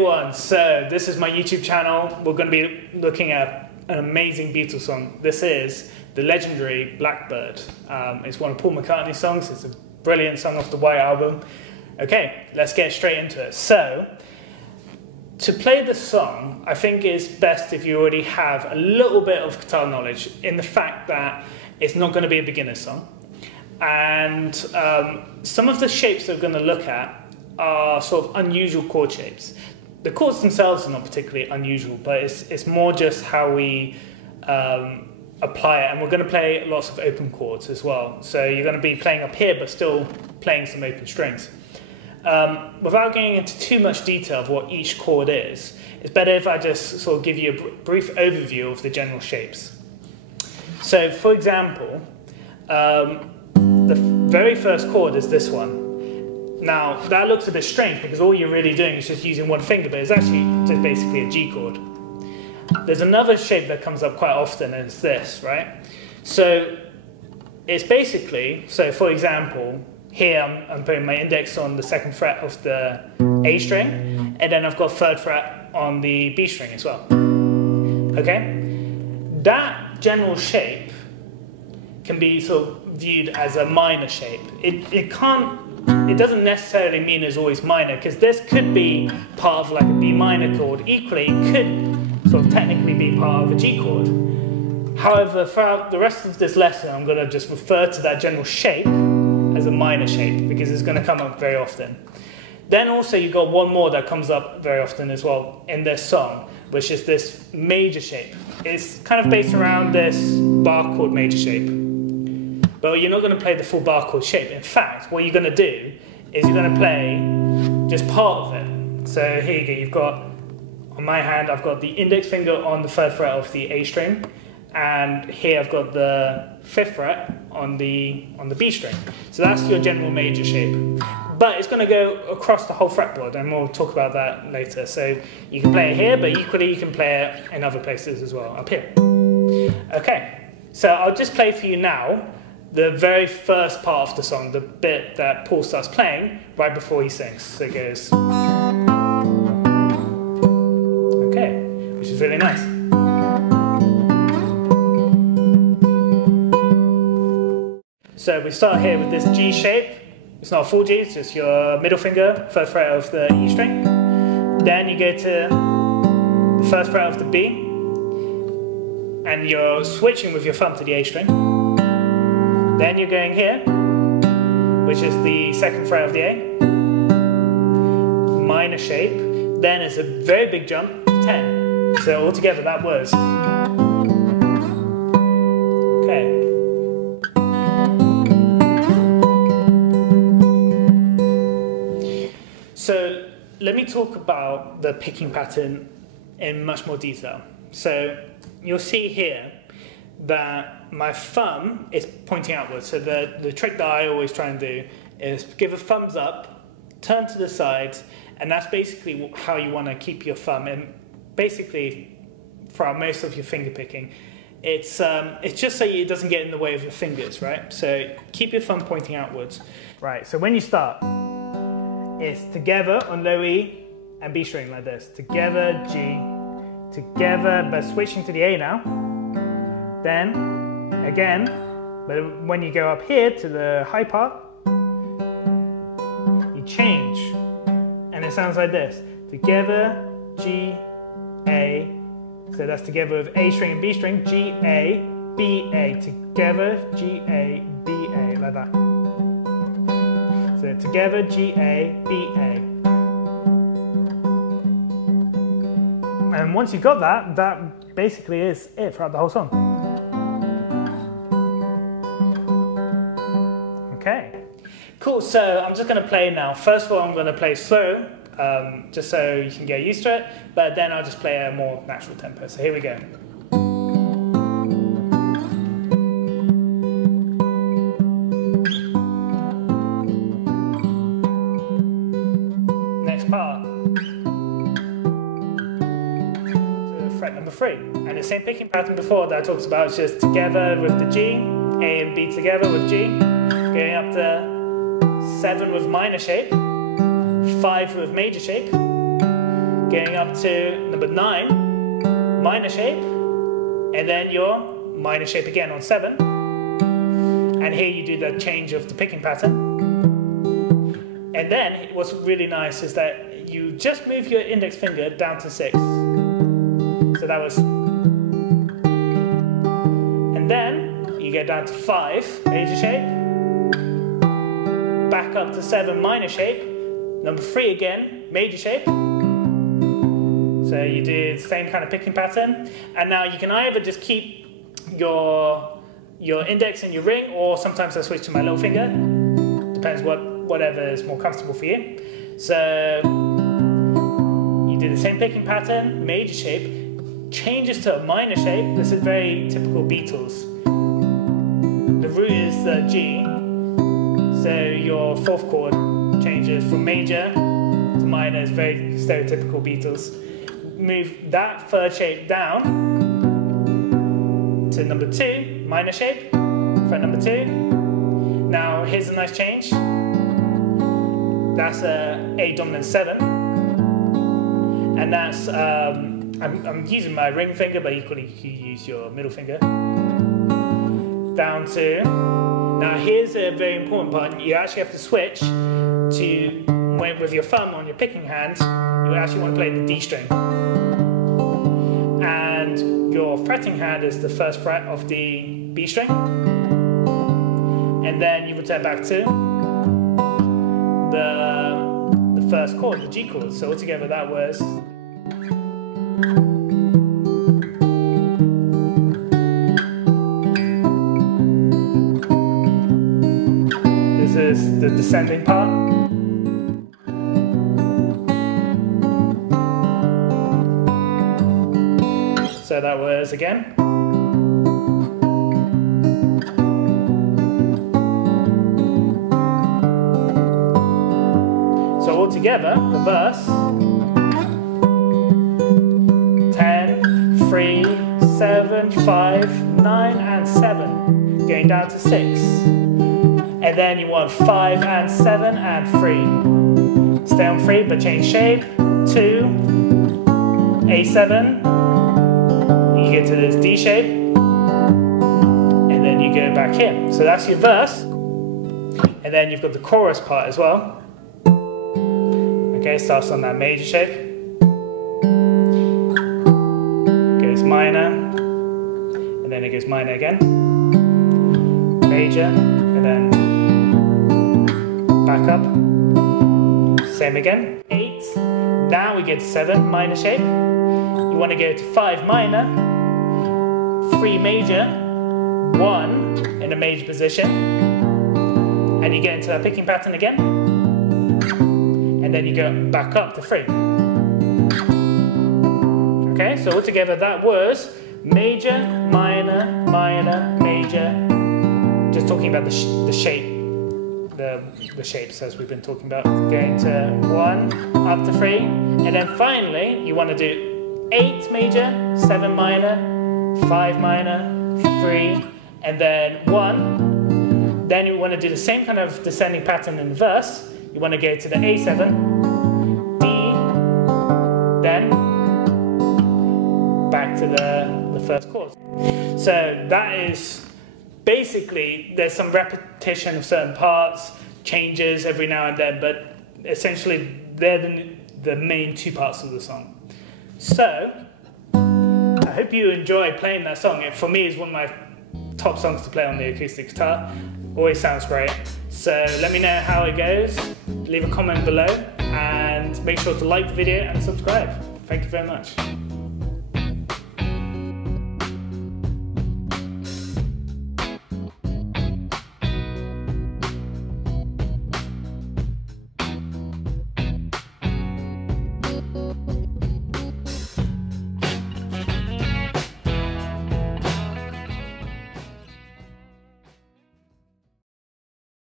everyone, so this is my YouTube channel. We're going to be looking at an amazing Beatles song. This is the legendary Blackbird. It's one of Paul McCartney's songs. It's a brilliant song off the White Album. Okay, let's get straight into it. So, to play the song, I think it's best if you already have a little bit of guitar knowledge in the fact that it's not going to be a beginner's song. And some of the shapes that we're going to look at are sort of unusual chord shapes. The chords themselves are not particularly unusual, but it's more just how we apply it. And we're going to play lots of open chords as well. So you're going to be playing up here, but still playing some open strings. Without getting into too much detail of what each chord is, it's better if I just sort of give you a brief overview of the general shapes. So, for example, the very first chord is this one. Now, that looks a bit strange because all you're really doing is just using one finger, but it's actually just basically a G chord. There's another shape that comes up quite often, and it's this, right? So, it's basically, so for example, here I'm putting my index on the 2nd fret of the A string, and then I've got 3rd fret on the B string as well. Okay? That general shape can be sort of viewed as a minor shape. It doesn't necessarily mean it's always minor, because this could be part of like a B minor chord. Equally, it could sort of technically be part of a G chord. However, throughout the rest of this lesson, I'm going to just refer to that general shape as a minor shape, because it's going to come up very often. Then also you've got one more that comes up very often as well in this song, which is this major shape. It's kind of based around this bar chord major shape. But you're not going to play the full bar chord shape. In fact, what you're going to do is you're going to play just part of it. So here you go. You've got, on my hand, I've got the index finger on the 3rd fret of the A string, and here I've got the 5th fret on the B string. So that's your general major shape. But it's going to go across the whole fretboard, and we'll talk about that later. So you can play it here, but equally you can play it in other places as well, up here. Okay, so I'll just play for you now the very first part of the song, the bit that Paul starts playing right before he sings. So it goes, okay, which is really nice. So we start here with this G shape. It's not a full G, it's just your middle finger, 3rd fret of the E string. Then you go to the 1st fret of the B, and you're switching with your thumb to the A string. Then you're going here, which is the 2nd fret of the A, minor shape. Then it's a very big jump to 10. So altogether that was. Okay. So let me talk about the picking pattern in much more detail. So you'll see here that my thumb is pointing outwards. So the trick that I always try and do is give a thumbs up, turn to the sides, and that's basically how you want to keep your thumb. And basically, throughout most of your finger picking, it's just so it doesn't get in the way of your fingers, right? So keep your thumb pointing outwards. Right, so when you start, it's together on low E and B string like this. Together, G, together, but switching to the A now. Then, again, but when you go up here to the high part, you change. And it sounds like this. Together, G, A. So that's together with A string and B string. G, A, B, A. Together, G, A, B, A. Like that. So together, G, A, B, A. And once you've got that, that basically is it throughout the whole song. Okay, cool. So I'm just going to play now. First of all, I'm going to play slow, just so you can get used to it. But then I'll just play a more natural tempo. So here we go. Next part. So fret number 3. And the same picking pattern before that I talked about. It's just together with the G, A and B together with G. Going up to 7 with minor shape, 5 with major shape, going up to number 9, minor shape, and then your minor shape again on 7. And here you do the change of the picking pattern. And then what's really nice is that you just move your index finger down to 6. So that was, and then you go down to 5, major shape, back up to 7, minor shape, number 3 again, major shape. So you do the same kind of picking pattern, and now you can either just keep your index and your ring, or sometimes I switch to my little finger. Depends whatever is more comfortable for you. So you do the same picking pattern, major shape, changes to a minor shape. This is very typical Beatles. The root is the G, so your 4th chord changes from major to minor. Is very stereotypical Beatles. Move that 3rd shape down to number 2, minor shape, fret number 2. Now here's a nice change. That's A dominant 7, and that's I'm using my ring finger, but equally you can use your middle finger. Down to, now here's a very important part. You actually have to switch to, with your thumb on your picking hand, you actually want to play the D string. And your fretting hand is the 1st fret of the B string. And then you return back to the 1st chord, the G chord. So altogether that was, this is the descending part. So that was again. So altogether, the verse, 10, 3, 7, 5, 9 and 7, going down to 6. And then you want 5 and 7 and 3. Stay on 3 but change shape, 2, A7, you get to this D shape, and then you go back here. So that's your verse, and then you've got the chorus part as well. Okay, starts on that major shape, goes minor, and then it goes minor again, major, and then back up, same again, 8, now we get to 7, minor shape, you want to go to 5 minor, 3 major, 1 in a major position, and you get into that picking pattern again, and then you go back up to 3. Okay, so altogether that was major, minor, minor, major, just talking about the shape, the shapes as we've been talking about, going to 1, up to 3, and then finally you want to do 8 major, 7 minor, 5 minor, 3, and then 1. Then you want to do the same kind of descending pattern in the verse. You want to go to the A7, D, then back to the 1st chord. So that is basically, there's some repetition of certain parts, changes every now and then, but essentially they're the main 2 parts of the song. So I hope you enjoy playing that song. For me, it's one of my top songs to play on the acoustic guitar. Always sounds great. So let me know how it goes. Leave a comment below and make sure to like the video and subscribe. Thank you very much.